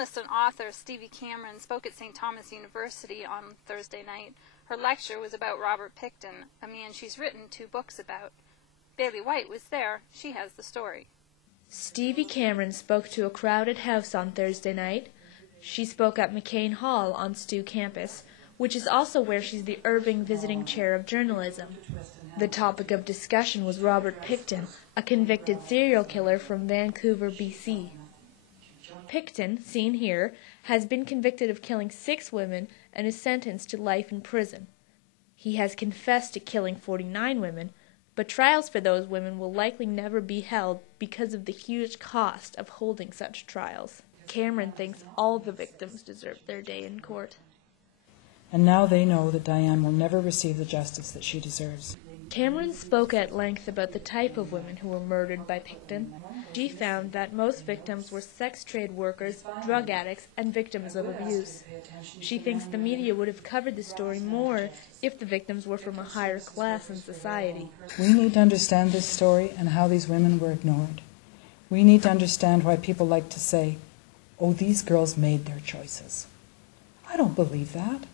Journalist and author Stevie Cameron spoke at St. Thomas University on Thursday night. Her lecture was about Robert Pickton, a man she's written 2 books about. Bailey White was there. She has the story. Stevie Cameron spoke to a crowded house on Thursday night. She spoke at McCain Hall on Stu campus, which is also where she's the Irving Visiting Chair of Journalism. The topic of discussion was Robert Pickton, a convicted serial killer from Vancouver, BC. Pickton, seen here, has been convicted of killing 6 women and is sentenced to life in prison. He has confessed to killing 49 women, but trials for those women will likely never be held because of the huge cost of holding such trials. Cameron thinks all the victims deserve their day in court. And now they know that Diane will never receive the justice that she deserves. Cameron spoke at length about the type of women who were murdered by Pickton. She found that most victims were sex trade workers, drug addicts, and victims of abuse. She thinks the media would have covered the story more if the victims were from a higher class in society. We need to understand this story and how these women were ignored. We need to understand why people like to say, "Oh, these girls made their choices." I don't believe that.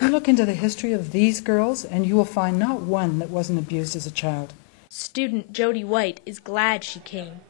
You look into the history of these girls and you will find not one that wasn't abused as a child. Student Jody White is glad she came.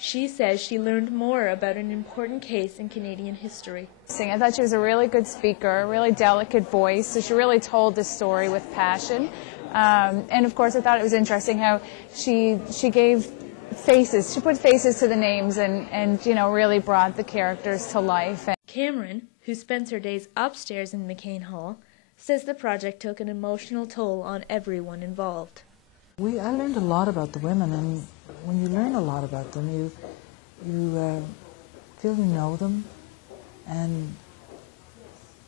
She says she learned more about an important case in Canadian history. I thought she was a really good speaker, a really delicate voice, so she really told the story with passion. And of course I thought it was interesting how she gave faces, she put faces to the names and you know, really brought the characters to life. Cameron, who spends her days upstairs in McCain Hall, says the project took an emotional toll on everyone involved. I learned a lot about the women, and when you learn a lot about them, you feel you know them, and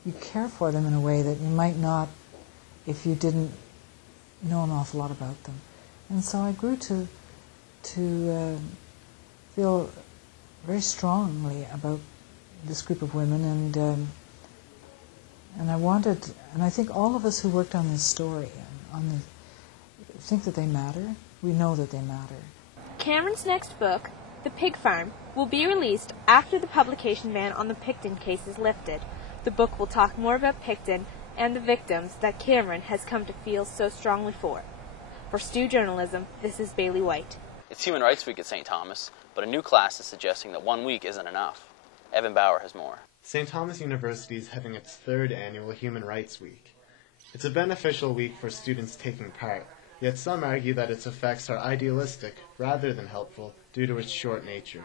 you care for them in a way that you might not if you didn't know an awful lot about them. And so I grew to feel very strongly about this group of women, and I wanted, and I think all of us who worked on this story, think that they matter. We know that they matter. Cameron's next book, The Pig Farm, will be released after the publication ban on the Pickton case is lifted. The book will talk more about Pickton and the victims that Cameron has come to feel so strongly for. For Stu Journalism, this is Bailey White. It's Human Rights Week at St. Thomas, but a new class is suggesting that 1 week isn't enough. Evan Bauer has more. St. Thomas University is having its 3rd annual Human Rights Week. It's a beneficial week for students taking part, yet some argue that its effects are idealistic rather than helpful due to its short nature.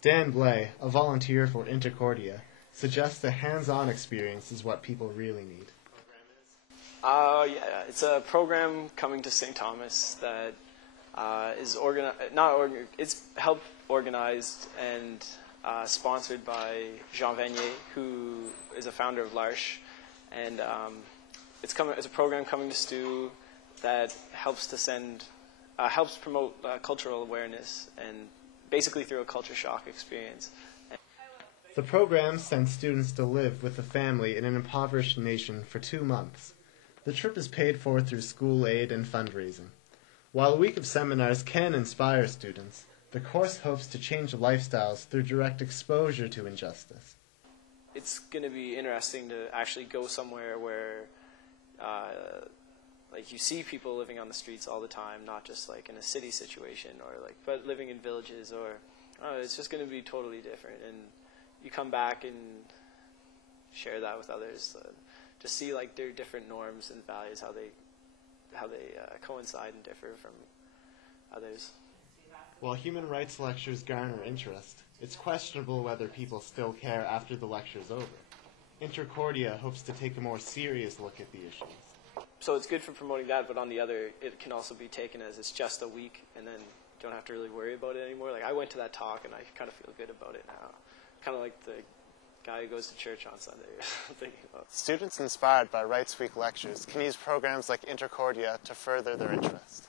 Dan Blay, a volunteer for Intercordia, suggests a hands-on experience is what people really need. Yeah, it's a program coming to St. Thomas that is it's helped organized and sponsored by Jean Vanier, who is a founder of L'Arche, and it's a program coming to Stu that helps promote cultural awareness, and basically through a culture shock experience. The program sends students to live with a family in an impoverished nation for 2 months. The trip is paid for through school aid and fundraising. While a week of seminars can inspire students, the course hopes to change lifestyles through direct exposure to injustice. It's going to be interesting to actually go somewhere where like you see people living on the streets all the time, not just like in a city situation but living in villages, or it's just going to be totally different, and you come back and share that with others, to see like their different norms and values, how they coincide and differ from others. While human rights lectures garner interest, it's questionable whether people still care after the lecture's over. Intercordia hopes to take a more serious look at the issues. So it's good for promoting that, but on the other, it can also be taken as it's just a week, and then you don't have to really worry about it anymore. Like, I went to that talk, and I kind of feel good about it now. Kind of like the guy who goes to church on Sunday or something. Students inspired by Rights Week lectures can use programs like Intercordia to further their interest.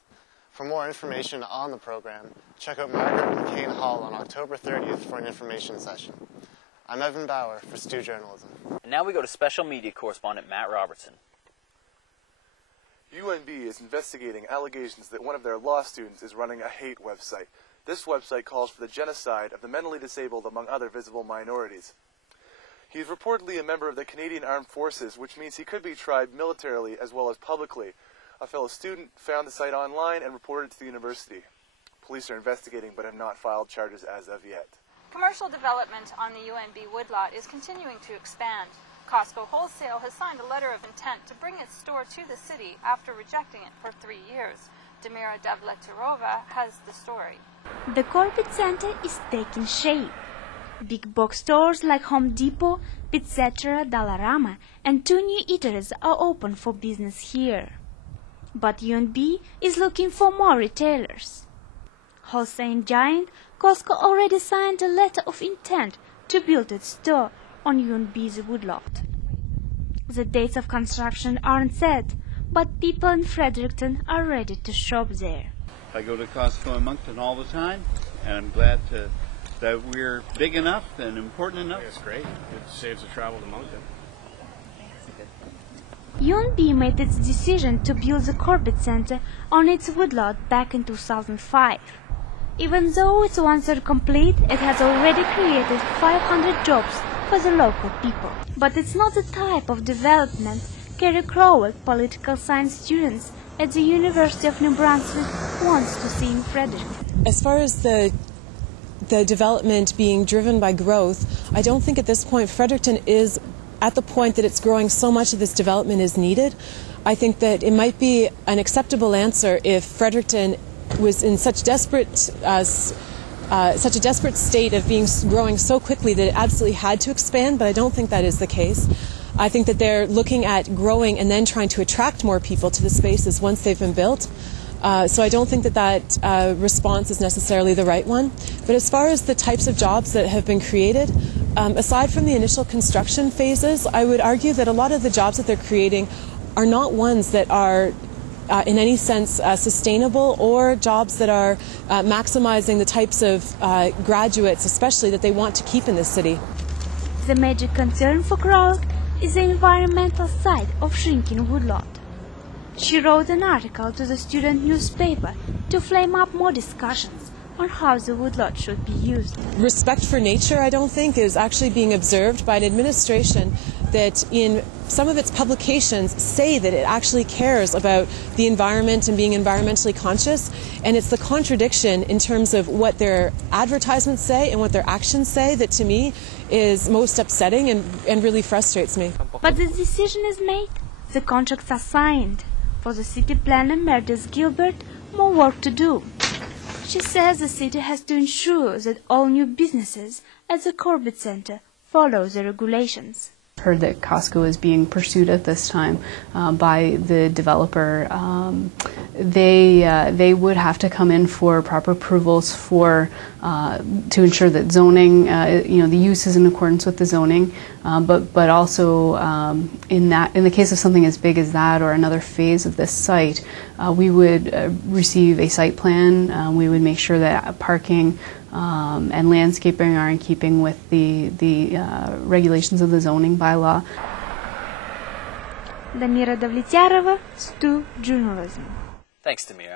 For more information on the program, check out Margaret McCain Hall on October 30th for an information session. I'm Evan Bauer for Stu Journalism. And now we go to special media correspondent Matt Robertson. UNB is investigating allegations that one of their law students is running a hate website. This website calls for the genocide of the mentally disabled among other visible minorities. He's reportedly a member of the Canadian Armed Forces, which means he could be tried militarily as well as publicly. A fellow student found the site online and reported it to the university. Police are investigating but have not filed charges as of yet. Commercial development on the UNB woodlot is continuing to expand. Costco Wholesale has signed a letter of intent to bring its store to the city after rejecting it for 3 years. Damira Davletarova has the story. The Corbett Center is taking shape. Big box stores like Home Depot, Pizzetta, Dollarama, and 2 new eateries are open for business here. But UNB is looking for more retailers. Wholesale giant Costco already signed a letter of intent to build its store on UNB's woodlot. The dates of construction aren't set, but people in Fredericton are ready to shop there. I go to Costco in Moncton all the time, and I'm glad that we're big enough and important enough. It's great. It saves the travel to Moncton. UNB made its decision to build the Corbett Center on its woodlot back in 2005. Even though it's 1/3 complete, it has already created 500 jobs for the local people. But it's not the type of development Kerry Crowell, political science students at the University of New Brunswick, wants to see in Fredericton. As far as the development being driven by growth, I don't think at this point Fredericton is at the point that it's growing so much that this development is needed. I think that it might be an acceptable answer if Fredericton was in such a desperate state of growing so quickly that it absolutely had to expand, but I don't think that is the case. I think that they're looking at growing and then trying to attract more people to the spaces once they've been built. So I don't think that response is necessarily the right one. But as far as the types of jobs that have been created, aside from the initial construction phases, I would argue that a lot of the jobs that they're creating are not ones that are in any sense sustainable, or jobs that are maximizing the types of graduates, especially, that they want to keep in this city. The major concern for Crowell is the environmental side of shrinking woodlot. She wrote an article to the student newspaper to flame up more discussions on how the woodlot should be used. Respect for nature, I don't think, is actually being observed by an administration that in some of its publications say that it actually cares about the environment and being environmentally conscious, and it's the contradiction in terms of what their advertisements say and what their actions say that to me is most upsetting and really frustrates me. But the decision is made, the contracts are signed. For the city planner Meredith Gilbert, more work to do. She says the city has to ensure that all new businesses at the Corbett Center follow the regulations. Heard that Costco is being pursued at this time by the developer. They would have to come in for proper approvals to ensure that zoning, the use is in accordance with the zoning. But also in the case of something as big as that or another phase of this site, we would receive a site plan. We would make sure that parking and landscaping are in keeping with the regulations of the zoning bylaw. Damira Davletarova, Stu Journalism. Thanks, Damira.